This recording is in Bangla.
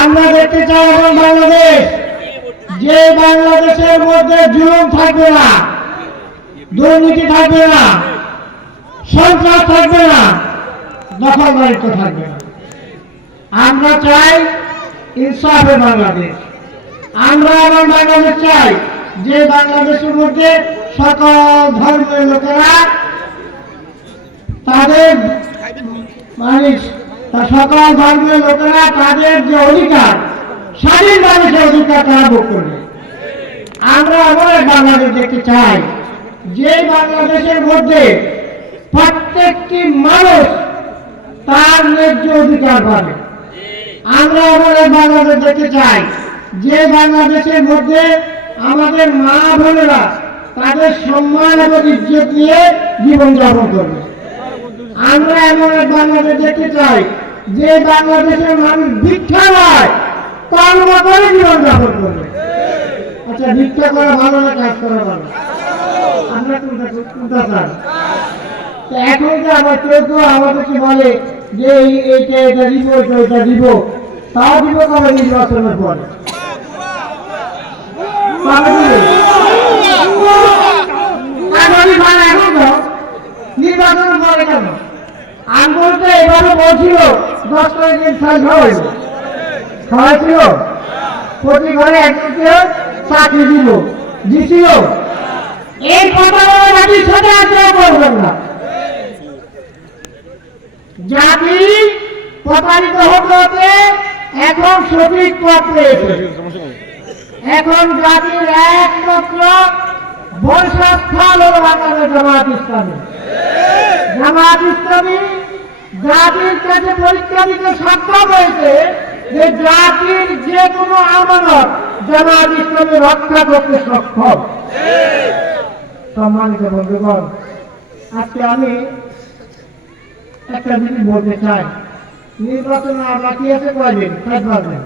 আমরা দেখতে চাই এখন বাংলাদেশ, যে বাংলাদেশের মধ্যে জুলুম থাকবে না, দুর্নীতি থাকবে না, সন্ত্রাস থাকবে না, দখলদারিত্ব থাকবে না। আমরা চাই ইনসাফের বাংলাদেশ। আমরা এমন বাংলাদেশ চাই যে বাংলাদেশের মধ্যে সকল ধর্মের লোকেরা তাদের সকল ধর্মের লোকেরা তাদের যে অধিকার, স্বাধীনভাবে সে অধিকার তারা ভোগ করবে। আমরা এমন এক বাংলাদেশ দেখতে চাই যে বাংলাদেশের মধ্যে প্রত্যেকটি মানুষ তার ন্যায্য অধিকার পাবে। আমরা এমন এক বাংলাদেশ দেখতে চাই যে বাংলাদেশের মধ্যে আমাদের মা বোনেরা তাদের সম্মান এবং ইজ্জত নিয়ে জীবনযাপন করবে। আমরা এমন এক বাংলাদেশ দেখতে চাই যে বাংলাদেশের মানুষ ভিক্ষা নয়, কর্ম করে জীবনযাপন করবে। আচ্ছা, ভিক্ষা করা ভালো না কাজ করা ভালো? আমরা কোনটা চাই? এখন যে আমার কেউ আমাদেরকে বলে যে এইটা এটা দিব, এটা দিব, তাও দিব কবে? নির্বাচনের পরে। নির্বাচনের পরে কেন? আন্দোলন তো এবারে বলছিল 10 তারিখের খাওয়াইছিল, প্রতি ঘরে একজনকে চাকরি দিছিল। এই কথা জাতির সাথে আগ্রহ করবেন না। জাতি প্রতারিত হতে এখন সঠিক পথ পেয়েছে। এখন জাতির একমাত্র বর্ষাস্থল হল বাংলাদেশ জামায়াত ইসলামী। জামায়াত ইসলামী জাতির কাছে পরীক্ষা দিতে সক্ষম হয়েছে যে জাতির যে কোনো আমানত জামায়াত ইসলামী রক্ষা করতে সক্ষম। সম্মানিত বন্ধুগণ, আজকে আমি একটা জিনিস বলতে চাই, নির্বাচনে আর বাকি আছে কয়দিন? 7 দিন।